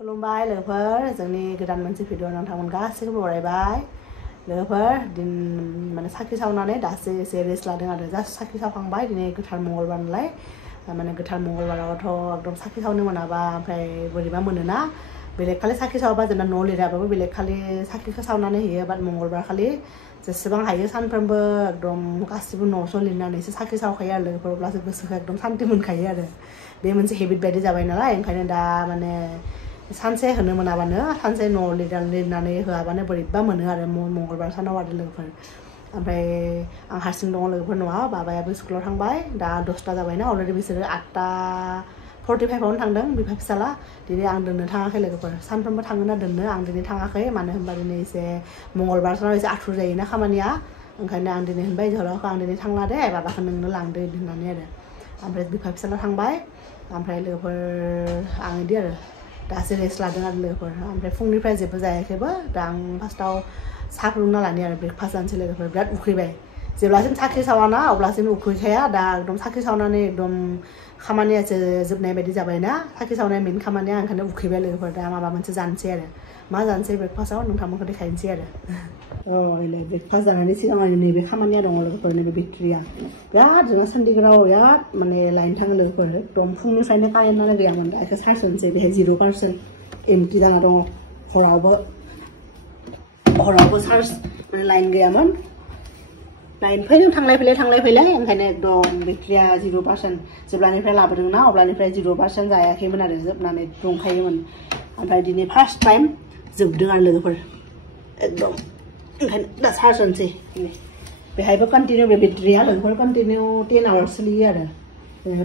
खुलुमबाय लोगोफोर जोंनि गोदान मोनसे भिडिअ नोंथांमोन गासैखौबो बरायबाय लोगोफोर दिन माने साखि सावनानै दासो एसे रेस्ट लादों आरो जास्ट साखि सावखांबाय दिनै गोथार मंगलबार नालाय माने गोथार मंगलबारावथ' एकदम साखि सावनो मोनाबा ओमफ्राय बोरैबा मोनोना बेलेग खालि साखि सावबा जोंना न' लिराबाबो बेलेग खालि साखिखौ सावनानै होयो बाट मंगलबार खालि जेसेबां हायो सानफ्रोमबो एकदम गासिबो न'स' लिरनानैसो साखि सावखायो आरो लोगोफोर अब्लासो गोसोखौ एकदम सान्ति मोनखायो आरो बे मोनसे हेबिट बायदि जाबाय नालाय ओंखायनो दा माने सानसे होनो मोनाबानो सानसे न' लिरनानै होआबानो बोरैबा मोनो आरो मंगलबार सानाव आरो लोगोफोर ओमफ्राय आं हारसिं दङ लोगोफोर न'आ बाबायाबो स्कुलाव थांबाय दा 10टा जाबायना अलरेडि बिसोरो 8:45आवनो थांदों बिफा फिसाला दिनै आं दोननो थाङाखै लोगोफोर सानफ्रोमबो थाङोना दोननो आं दिनै थाङाखै मानो होनबा दिनै एसे मंगलबार सानाव एसे आथुर जायोना खामानिया ओंखायनो आं दिनै होनबाय जोहोलावखौ आं दिनै थांला दे बाबाखौ नोंनो लांदो होननानै आरो ओमफ्राय बिफा फिसाला थांबाय ओमफ्राय लोगोफोर आं बिदि आरो दासो रेस्ट लादों आरो लोगोफोर ओमफ्राय फुंनिफ्राय जेबो जायाखैबो दा आं फार्स्टआव साहा फुदुंना लानि आरो ब्रेकफास्ट जानोसै लोगोफोर बिराद उखैबाय जेब्लासिम साखि सावाना अब्लासिम उखैखाया दा एकदम साखि सावनानै एकदम खामानियासो जोबनाय बायदि जाबायना साखि सावनाय मेन खामानिया ओंखायनो उखैबाय लोगोफोर दा माबा मोनसे जानोसै आरो मा जानोसै ब्रेकफास्टआव नोंथांमोनखौ देखायनोसै आरो ब्रेकफास्ट जानायनि सिगां नैबे खामानिया दङ लोगोफोर नैबे बेटारिया बिराद जोंना चन्डिगड़ाव बिराद माने लाइन थाङो लोगोफोर एकदम फुंनिफ्रायनो कारेन्टआनो गैयामोन दा बेखौ चार्ज होनोसै बेहाय 0% एमटि जाना दङ हरावबो चार्ज माने लाइन गैयामोन लाइन फैदों थांलाय फैलाय ओंखायनो एकदम बेटारिया 0% जेब्लानिफ्राय लाबोदोंना अब्लानिफ्राय 0% जायाखैमोन आरो जोबनानै दंखायोमोन ओमफ्राय दिनै फार्स्ट टाइम जोबदों आरो लोगोफोर एकदम ओंखायनो दा चार्ज होनोसै बेहायबो कन्टिनिउ बे बेटारिया लोगोफोर कन्टिनिउ 10 आवार्स सोलियो आरो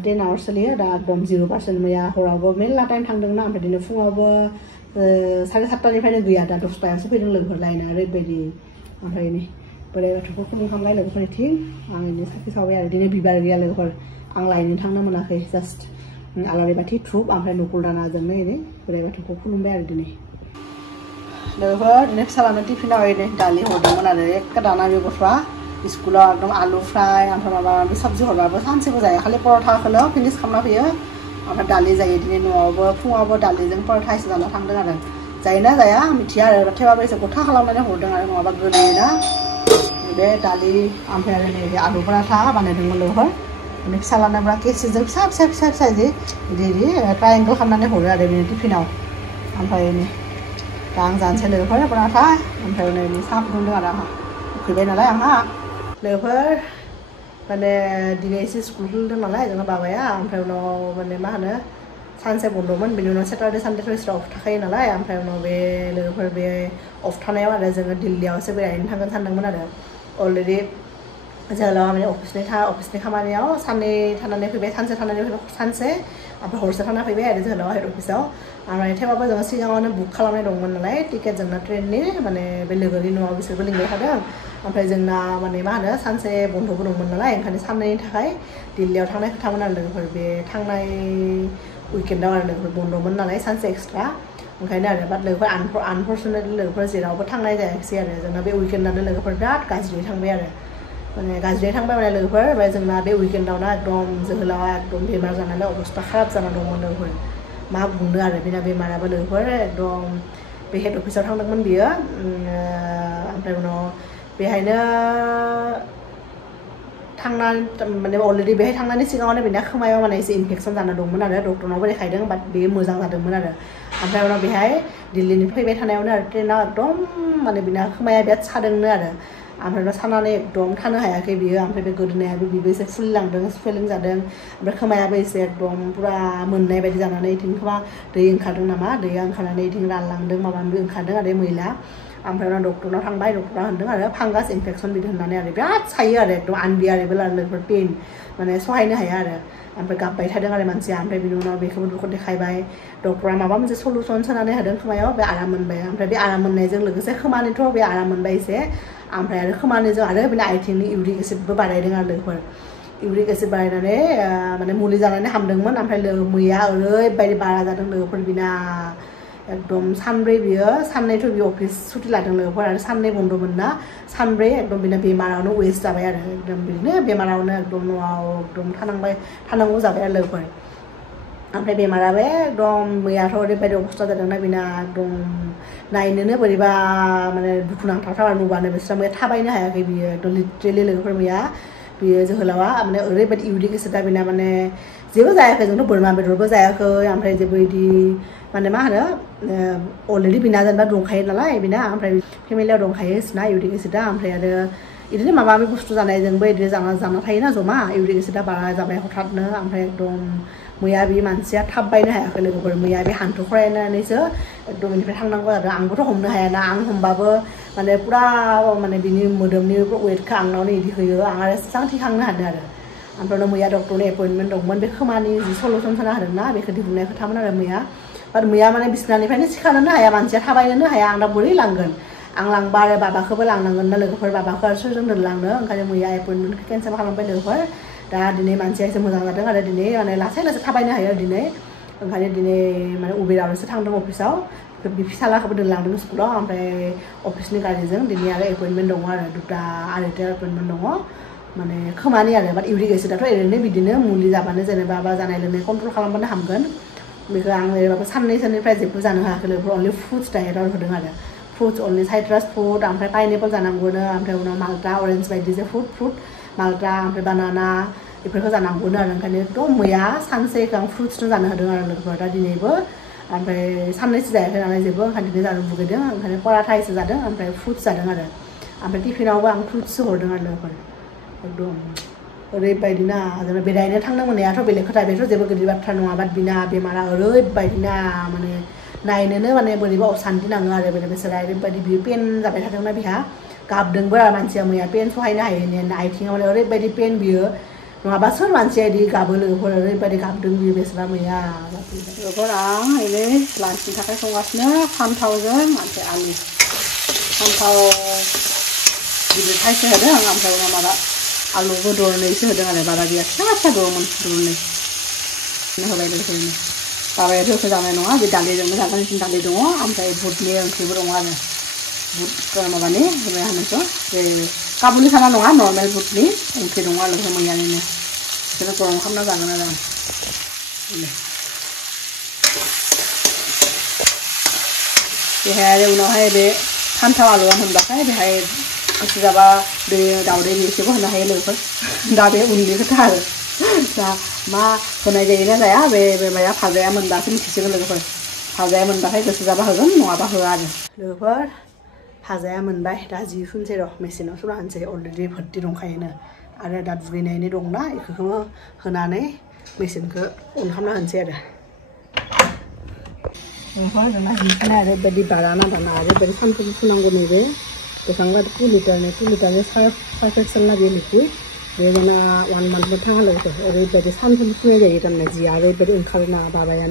10 आवार्स सोलियो दा एकदम 0% मैया हरावबो मेरला टाइम थांदोंना ओमफ्राय दिनै फुङावबो 7:30निफ्रायनो गैया दा 10टायावसो फैदों लोगोफोर लाइना ओरैबायदि ओमफ्राय नै बोराइ बाथौखौ खुलुमखांबाय लोगोफोरनिथिं आं बिदिनो साखि सावबाय आरो दिनै बिबार गैया लोगोफोर आं लायनो थांनो मोनाखै जास्ट आलारि बाथि धुप ओमफ्राय नकुल दानाजोंनो ओरै बोराइ बाथौखौ खुलुमबाय आरो दिनै लोगोफोर दिनै फिसालानो टिफिनाव ओरै दालि हरदोंमोन आरो एखे दाना बे गथ'आ स्कुलाव एकदम आलु फ्राय ओमफ्राय माबा माबि सबजि हरबाबो सानसेबो जाया खालि पर'थाखौनो फिनिश खालामना फैयो ओमफ्राय दालि जायो दिनै न'आवबो फुङावबो दालिजों पर'था एसे जाना थांदों आरो जायोना जाया मिथिया आरो थेवबाबो एसे गथा खालामनानै हरदों आरो नङाबा गोलैयोना बे दालि ओमफ्राय आरो नैबे आलु पराठा बानायदोंमोन लोगोफोर माने फिसालानो बिराद केसिजों फिसा बिदि ट्रायेंगोल खालामनानै हरो आरो बेनि टिफिनाव ओमफ्राय नै दा आं जानोसै लोगोफोर पराठा ओमफ्राय नै साहा फुदुंदों आरो आंहा उखैबाय नालाय आंहा लोगोफोर माने दिनै एसे स्कुल खुलिदों नालाय जोंना बाबाया ओमफ्राय उनाव माने मा होनो सानसे बन्द'मोन बेनि उनाव सेटारडे सानडेथ' बिसोर अफ थाखायो नालाय ओमफ्राय उनाव बे लोगोफोर बे अफ थानायाव आरो जोङो दिल्लीयावसो बेरायनो थांगोन सानदोंमोन आरो अलरेडि जोहोलावा माने अफिसनि खामानियाव साननै थानानै फैबाय सानसे थानानै सानसे ओमफ्राय हरसे थाना फैबाय आरो जोहोलावा हेड अफिसाव ओमफ्राय थेवबाबो जोङो सिगाङावनो बुक खालामनाय दंमोन नालाय टिकेट जोंना ट्रेननि माने बे लोगोनि न'आव बिसोरबो लिंबाय थादों ओमफ्राय जोंना माने मा होनो सानसे बन्द'बो दंमोन नालाय ओंखायनो साननैनि थाखाय दिल्लीयाव थांनाय खोथामोन आरो लोगोफोर बे थांनाय उइकेन्डआव आरो लोगोफोर बन्द'मोन नालाय सानसे एक्सट्रा ओंखायनो आरो बाट लोगोफोर आनफर्चुनेटलि लोगोफोर जेरावबो थांनाय जायाखिसै आरो जोंना बे उइकेन्डआनो लोगोफोर बिराद गाज्रि थांबाय आरो माने गाज्रि थांबाय माने लोगोफोर ओमफ्राय जोंना बे उइकेन्डआवना एकदम जोहोलावा एकदम बेमार जानानै अबस्था खाराब जाना दंमोन लोगोफोर मा बुंनो आरो बेना बेमाराबो लोगोफोर एकदम बे हेड अफिसाव थांदोंमोन बियो ओमफ्राय उनाव बेहायनो थांनानै माने अलरेडि बेहाय थांनायनि सिगाङावनो बेना खोमायाव माने एसे इनफेकसन जाना दंमोन आरो डक्टरनावबो देखायदों बाट बेयो मोजां जादोंमोन आरो ओमफ्राय उनाव बेहाय दिल्लीनिफ्राय फैबाय थानायावनो आरो ट्रेनाव एकदम माने बेना खोमाया बिराद सादोंनो आरो ओमफ्राय उनाव सानानै एकदम थानो हायाखै बियो ओमफ्राय बे गोदोनायाबो बेबो एसे फुलिलांदों स्वेलिं जादों ओमफ्राय खोमायाबो एसे एकदम पुरा मोननाय बायदि जानानै इथिं खोमा दै ओंखारदों नामा दैया ओंखारनानै इथिं रानलांदों माबा माबि ओंखारदों आरो मैला ओमफ्राय उनाव डक्टरनाव थांबाय डक्टरा होनदों आरो फांगास इनफेकसन बिदि होननानै आरो बिराद सायो आरो एकदम आनबियारेबल आरो लोगोफोर पेइन माने सहायनो हाया आरो ओमफ्राय गाबबाय थादों आरो मानसिया ओमफ्राय बिनि उनाव बेखौबो डक्टर देखायबाय डक्टरा माबा मोनसे सलुसन सोनानै होदों खोमायाव बे आराम मोनबाय ओमफ्राय बे आराम मोननायजों लोगोसे खोमानिथ' बे आराम मोनबाय एसे ओमफ्राय आरो खोमानिजों आरो बेनि आथिंनि इउरिक एसिडबो बारायदों आरो लोगोफोर इउरिक एसिड बारायनानै माने मुलि जानानै हामदोंमोन ओमफ्राय मैया ओरैबायदि बारा जादों लोगोफोर बिना एकदम सानब्रै बियो साननैथ' बियो अफिस सुटि लादों लोगोफोर आरो साननै बन्द'मोन ना सानब्रै एकदम बिना बेमारावनो वेस्ट जाबाय आरो एकदम बिदिनो बेमारावनो एकदम न'आव एकदम थानांगौ जाबाय आरो लोगोफोर ओमफ्राय बेमाराबो एकदम मैयाथ' ओरैबायदि अबस्था जादोंना बेना एकदम नायनोनो बोरैबा माने दुखु नांथावथाव नुबानो बिस्रा मैया थाबायनो हायाखै बियो एकदम लिटारेलि लोगोफोर मैया बियो जोहोलावा माने ओरैबायदि इउरिक एसिडा बेना माने जेबो जायाखै जोंथ' बोरमा बेदरबो जायाखै ओमफ्राय जेबो इदि माने मा होनो अलरेडि बिना जेनेबा दंखायो नालाय बिना ओमफ्राय फेमिलियाव दंखायो बिसिना इउरिक एसिडा ओमफ्राय आरो बिदिनो माबा माबि बुस्थु जानायजोंबो बिदिनो जाना थायोना जमा इउरिक एसिडा बारा जाबाय हठातनो ओमफ्राय एकदम मैया बे मानसिया थाब बायनो हायाखै लोगोफोर मैया बे हान्थु खरायनानैसो एकदम बेनिफ्राय थांनांगौ जादों आंबोथ' हमनो हायाना आं हमबाबो माने पुरा माने बिनि मोदोमनि वेटखौ आंनावनो इदि होयो आं आरो एसेबां थिखांनो हादों आरो ओमफ्राय मैया डक्टरनि एपइन्टमेन्ट दंमोन बे खोमानि जि सलुसन होनो हादोंना बेखौ दिहुननाय खोथामोन आरो मैया बाट मैया माने बिसिनानिफ्रायनो सिखारनोनो हाया मानसिया थाबायनोनो हाया आं दा बोरै लांगोन आं लांबा आरो बाबाखौबो लांनांगोन ना लोगोफोर बाबाखौ आरो सोरजों दोनलांनो ओंखायनो मैया एपइन्टमेन्टखौ केन्सेल खालामबाय लोगोफोर दा दिनै मानसिया एसे मोजां जादों आरो दिनै माने लासै लासै थाबायनो हायो दिनै ओंखायनो दिनै माने उबेरावसो थांदों अफिसाव फिसालाखौबो दोनलांदों स्कुलाव ओमफ्राय अफिसनि गारिजों दिनै आरो एपइन्टमेन्ट दङ आरो 2टा 2:30 एपइन्टमेन्ट दङ माने खोमानि आरो बाट इउरिक एसिडआथ' ओरैनो बिदिनो मुलि जाबानो जेनेबा बा जानाय लोंनाय कन्ट्रल खालामबानो हामगोन बेखौ आं ओरैबाबो साननैसोनिफ्राय जेबो जानो हायाखै लोगोफोर अनलि फ्रुट्स डायेटआव होदों आरो फ्रुट्स अनलि साइट्रास फ्रुट ओमफ्राय पाइनएपल जानांगौनो ओमफ्राय उनाव माल्टा अरेन्ज बायदि जे फ्रुट माल्टा ओमफ्राय बानाना बेफोरखौ जानांगौनो आरो ओंखायनो एकदम मैया सानसेखौ आं फ्रुट्सनो जानो होदों आरो लोगोफोर दा दिनैबो ओमफ्राय साननैसो जायाखै नालाय जेबो ओंखायनो दिनै जानो लुगैदों ओंखायनो पराठासो जादों ओमफ्राय फ्रुट्स जादों आरो ओमफ्राय टिफिनावबो आं फ्रुट्ससो हरदों आरो लोगोफोर एकदम ओरैबायदिना जेनेबा बेरायनो थांनो मोननायाथ' बेलेग खोथा बेथ' जेबो गिदिर बाथ्रा नङा बाट बिना बेमारा ओरैबायदिना माने नायनोनो माने बोरैबा असान्थि नाङो आरो बेसोरा ओरैबायदि बियो पेन जाबाय थादोंना बिहा गाबदोंबो आरो मानसिया मैया पेन सहायनो हायैनि आथिङाव माने ओरैबायदि पेन बियो नङाबा सोर मानसिया बिदि गाबो लोगोफोर ओरैबायदि गाबदों बियो बेसोरा मैया लोगोफोर आं ओरैनो लान्चनि थाखाय संगासिनो फान्थावजों ओमफ्राय आलु फान्थाव गिदिर थाइसे होदों ओमफ्राय उनाव माबा आलुबो दरनैसो होदों आरो बारा गैया फिसा फिसा दरमोन दरनै होबाय लोगोफोरनो बाबायाथ' बेखौ जानाय नङा बे दालिजोंनो जागोन बिदिनो दालि दङ ओमफ्राय बुटनि ओंख्रिबो दङ आरो बुट माबानि मा होनोखौ बे काबुलि खाना नङा नर्मेल बुटनि ओंख्रि दङ आरो मैयानिनो बेखौनो गरम खालामना जागोन आरो आं बेहाय आरो उनावहाय बे फान्थाव आलुआ मोनबाथाय बेहाय गोसो जाबा बे दाउदै एसेबो होनो हायो लोगोफोर दा बे उननि खोथा आरो दा मा होनाय जायोना जाया बे माया भाजाया मोनबासो मिथिसिगोन लोगोफोर भाजाया मोनबाथाय गोसो जाबा होगोन नङाबा होआ आरो लोगोफोर भाजाया मोनबाय दा जि फुनसै र' मेचिनाव सुना होनसै अलरेडि भर्ति दंखायोनो आरो दा दुगैनायनि दंना बेखौ होनानै मेचिनखौ अन खालामना होनसै आरो लोगोफोर जोंना जि सुनाया ओरैबायदि बाराना दाना ओरैबायदि सानफ्रोमबो सुनांगौ नैबे बेसेबांबा 2 लिटारनि सार्फ एक्सेलना बे लिकुइड बे जोंना 1 मान्थबो थाङा लोगोफोर ओरैबायदि सानफ्रोमबो सुनाय जायो थारमाने जिया ओरैबायदि ओंखारोना बाबाया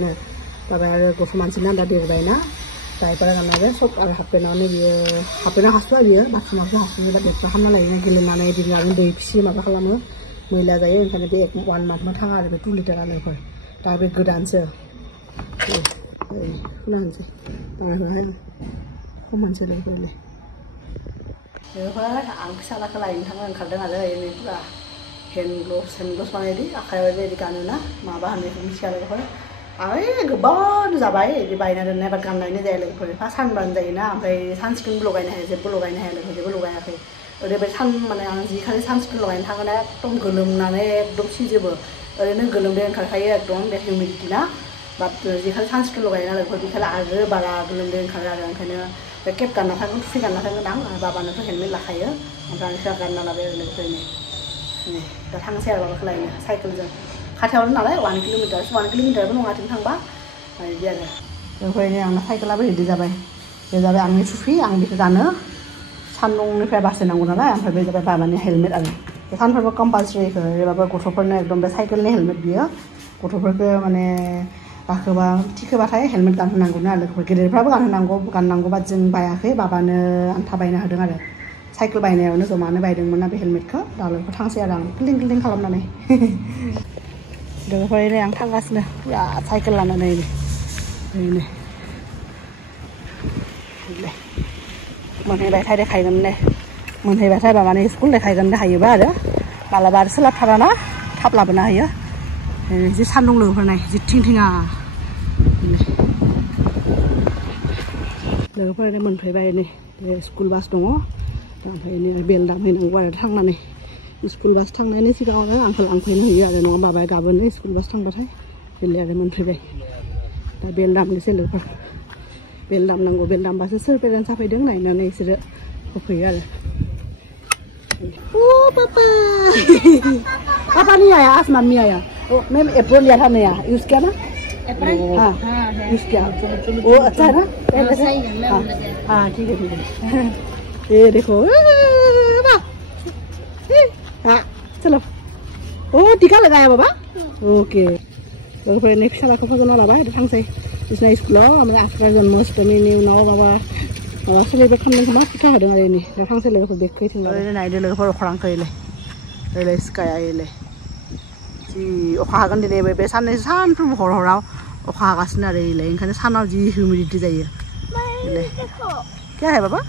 आरो गथ' मानसिना दा देरबायना दायफोरा गाननानै सब आरो हाबफेनानै बियो हाबफेना हासुआ बियो बाथरुमावसो हासुयो दा बेखौ खालामना लायोना गेलेनानै बिदिनो दै फिसियो माबा खालामो मैला जायो ओंखायनो बे 1 मान्थबो थाङा आरो बे 2 लिटारा लोगोफोर दा बे गोदानसो सुना होनसै बांद्राय खम होनसै लोगोफोरलाय लोगोफोर आं फिसालाखौ लायनो थांनो ओंखारदों आरो ओरैनो पुरा हेन्ड ग्लभ्स बानायदि आखाइयाव बिदि गानोना माबा होननायखौ मिथिया लोगोफोर आं गोबां जाबाय बिदि बायना दोननाय बा गाननायनि जाया लोगोफोर एफा सानबानो जायोना ओमफ्राय सानस्क्रिनबो लगायनो हाया जेबो लगायनो हाया लोगोफोर जेबो लगायाखै ओरैबायदि माने आं जि खालि सानस्क्रिन लगायनो थाङोना एकदम गोलोमनानै एकदम सिजोबो ओरैनो गोलोमदै ओंखारखायो एकदम बे हिउमिडिटि ना बाट जि खालि सानस्क्रिन लगायोना लोगोफोर बे खालि आरो बारा गोलोमदै ओंखारो आरो ओंखायनो बे केप गानना थांगोन टुपि गानना थांगोन आं बाबानोथ' हेलमेट लाखायो ओमफ्राय आं फिसा गानना लाबाय आरो लोगोफोरनो दा थांसै आरो बाबाखौ लायनो साइकेलजों खाथियावनो नालाय 1 किल'मिटारबो नङा आथिं थांबा बिदि आरो ओमफ्राय आंना साइकेलाबो रेडि जाबाय बे जाबाय आंनि टुपि आं बेखौ गानो सान्दुंनिफ्राय बासायनांगौ नालाय ओमफ्राय बे जाबाय बाबानि हेलमेट आरो बे सानफ्रोमबो कम्पालसारिखौ ओरैबाबो गथ'फोरनो एकदम बे साइकेलनि हेलमेट बियो गथ'फोरखौ माने गाखोबा थिखोबाथाय हेलमेट गानहोनांगौ ना लोगोफोर गेदेरफ्राबो गाननांगौ बाट जों बायाखै बाबानो आन्था बायना होदों आरो साइकेल बायनायावनो जमानो बायदोंमोन ना बे हेलमेटखौ दा लोगोफोर थांसै आरो आं क्लिं खालामनानै लोगोफोर आं थांगासिनो पुरा साइकेल लानानै ओरैनो मोनहैबाथाय देखायगोन दे मोनहैबाथाय माबानि स्कुल देखायगोन दे हायोबा आरो मालाबा आरो सोलाबथाराना थाब लाबोना होयो जि सान्दुं लोगोफोर नाय जि थिं-थिङा लोगोफोर मोनफैबाय नै स्कुल बास दङ ओमफ्राय नै बेल दामहैनांगौ आरो थांनानै स्कुल बास थांनायनि सिगाङावनो आंखौ लांफैनो होयो आरो नङा बाबाया गाबोनो स्कुल बास थांबाथाय बेले आरो मोनफैबाय दा बेल दामनोसै लोगोफोर बेल दामनांगौ बेल दामबासो सोर पेरेन्टसा फैदों नायनानै बिसोरो होफैयो आरो Oh, Papa. Papa ni ayah, Asman ni ayah. Oh, ma'am Apple लिया था नया, यूज़ किया ना? एप्पल? हाँ, यूज़ किया. वो अच्छा है ना? सही है, हाँ, ठीक है. ये देखो, हाँ, चलो. Oh, टीका लगाया बाबा? ओके. तो फिर नेक्स्ट साल का फजल वाला बाय, ठंग से इसने स्कूल हमारे आफ्टर जन्माष्टमी ने उन्होंने बाबा माबा सेलेब्रेट खालामनायखौ मा खोथा होदों आरो नै दा फांसे लोगोफोर देखायथों ओरैनो नायदो लोगोफोर अख्रांखौ ओरै स्काया ओरै जि अखा हागोन दिनै बे साननैसो सानफ्रोमबो हराव अखा हागासिनो आरो ओरै ओंखायनो सानाव जि हिउमिडिटि जायो ओरै क्या है बाबा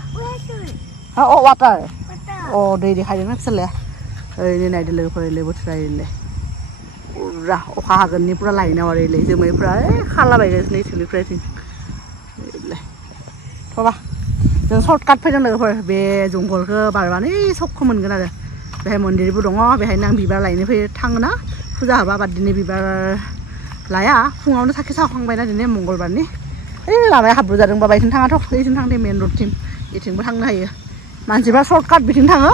हाँ ओ वाटार ओ दै देखायदों ना फिसालाया ओरैनो नायदो लोगोफोर ओरै बोथोरा ओरै पुरा अखा हागोननि पुरा लाइनाव आरो ओरै जोमैफ्रा खालाबायगासिनो इथिंनिफ्राय इथिं ओरै बाबा जों सर्टकाट फैदों लोगोफोर बे जंगलखौ बारबानो सबखौ मोनगोन आरो बेहाय मन्दिरबो दङ बेहायनो आं बिबार लायनो फैयो थाङोना फुजा होबा बाद दिनै बिबार लाया फुङावनो साखि सावखांबायना दिनै मंगलबारनि ओइ लामाया हाब्रु जादों बाबा इथिं थाङाथ' इथिं थांदे मेन रडथिं इथिंबो थांनो हायो मानसिफ्रा सर्टकाट बिथिं थाङो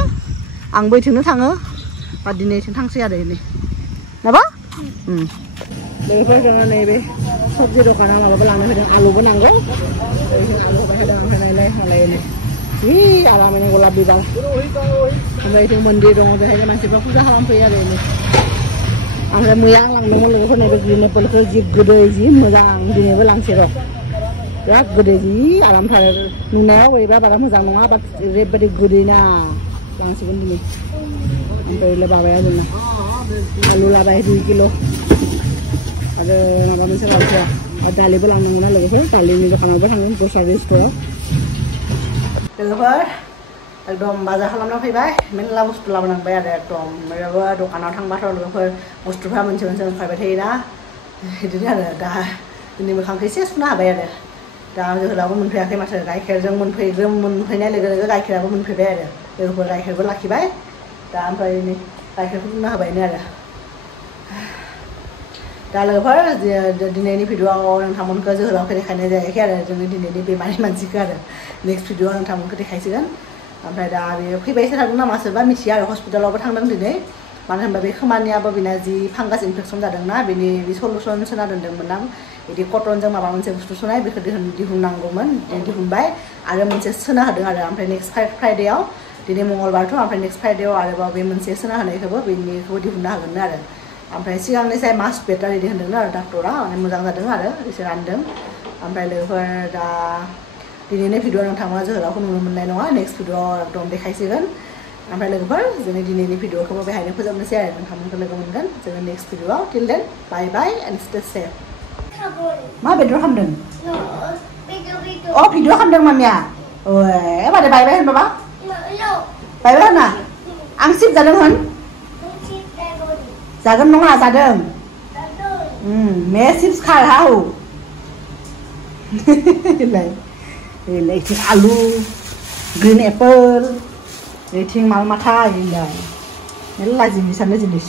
आंबो इथिंनो थाङो बाद दिनै इथिं थांसै आरो इनै नाबा लोगोफोर जोङो नैबे सबजि दखानाव माबाबो लांनो फैदों आलुबो नांगौ आलु बाहायदों ओमफ्राय नायलाय मालाय जि आरामैनो गलाब बिबार ओमफ्राय इथिं मन्दिर दङ बेहायनो मानसिफ्रा फुजा खालामफैयो आरो इनै ओमफ्राय मैया लांदोंमोन लोगोफोर नैबे ग्रिन एपोलखौ जि गोदै जि मोजां दिनैबो लांसै र' बिराद गोदै जि आरामथार नुनायाव बोरैबा बारा मोजां नङा बाट ओरैबायदि गोदैना लांसिगोन दिनै ओमफ्राय बाबाया जोंना आलु लाबाय 2 किल' आरो माबा मोनसे लांसै दालिबो लांनांगौना लोगोफोर दालिनि दखानावबो थांगोन ग्रसारि स्ट'राव लोगोफोर एकदम बाजार खालामना फैबाय मेरला बुस्थु लाबोनांबाय आरो एकदम ओरैबो दखानाव थांबाथ' लोगोफोर बुस्थुफ्रा मोनसे मोनसे ओंखारबाय थायोना बिदिनो आरो दा दिनै मोखांखौ एसे सुना हाबाय आरो दा जोहोलावबो मोनफैयाखै माथो गाइखेरजों मोनफैनाय लोगो लोगो गाइखेराबो मोनफैबाय आरो लोगोफोर गाइखेरबो लाखिबाय दा ओमफ्राय गाइखेरखौ बुंनो हाबायनो आरो दा लोगोफोर दिनैनि भिडिअ'आव नोंथांमोनखौ जोहोलावखौ देखायनाय जायाखै आरो जोंनि दिनैनि बेमारि मानसिखौ आरो नेक्स्ट भिडिअ'आव नोंथांमोनखौ देखायसिगोन ओमफ्राय दा बेयो फैबायसो थादों नामा सोरबा मिथिया आरो हस्पिटालावबो थांदों दिनै मानो होनबा बे खोमानियाबो बेना जि फांगास इनफेक्सन जादोंना बेनि बे सलुसन सोना दोनदोंमोन आं बिदि कटनजों माबा मोनसे बुस्थु सोनाय बेखौ दिहुननांगौमोन दिहुनबाय आरो मोनसे सोना होदों आरो ओमफ्राय नेक्स्ट फ्राइडेआव दिनै मंगलबारथ' ओमफ्राय नेक्स्ट फ्राइडेआव आरोबाव बे मोनसे सोना होनायखौबो बेनिखौबो दिहुननो हागोन आरो ओमफ्राय सिगांनिसाय मास बेटार इदि होनदों आरो डाक्टरा माने मोजां जादों आरो एसे रानदों ओमफ्राय लोगोफोर दा दिनैनि भिडिअ' नोंथांमोना जोहोलावखौ नुनो मोननाय नङा नेक्स्ट भिडिअ' एकदम देखायसिगोन ओमफ्राय लोगोफोर जोंनि दिनैनि भिडिअ'खौबो बेहायनो फोजोबनोसै आरो नोंथांमोनखौ लोगो मोनगोन जोङो नेक्स्ट भिडिअ'आव टिल देन बाय बाय एन्ड स्टे सेफ मा बेदर खालामदों अ भिडिअ' खालामदों मामिया ओइ मादै बाय होन बाबा बाय होना आं सिप जादों होन जागोन नङा जादों मे चिप्स खार हाउ इथिं आलु ग्रिन एपोल इथिं माल माथा मेरला जिनिसानो जिनिस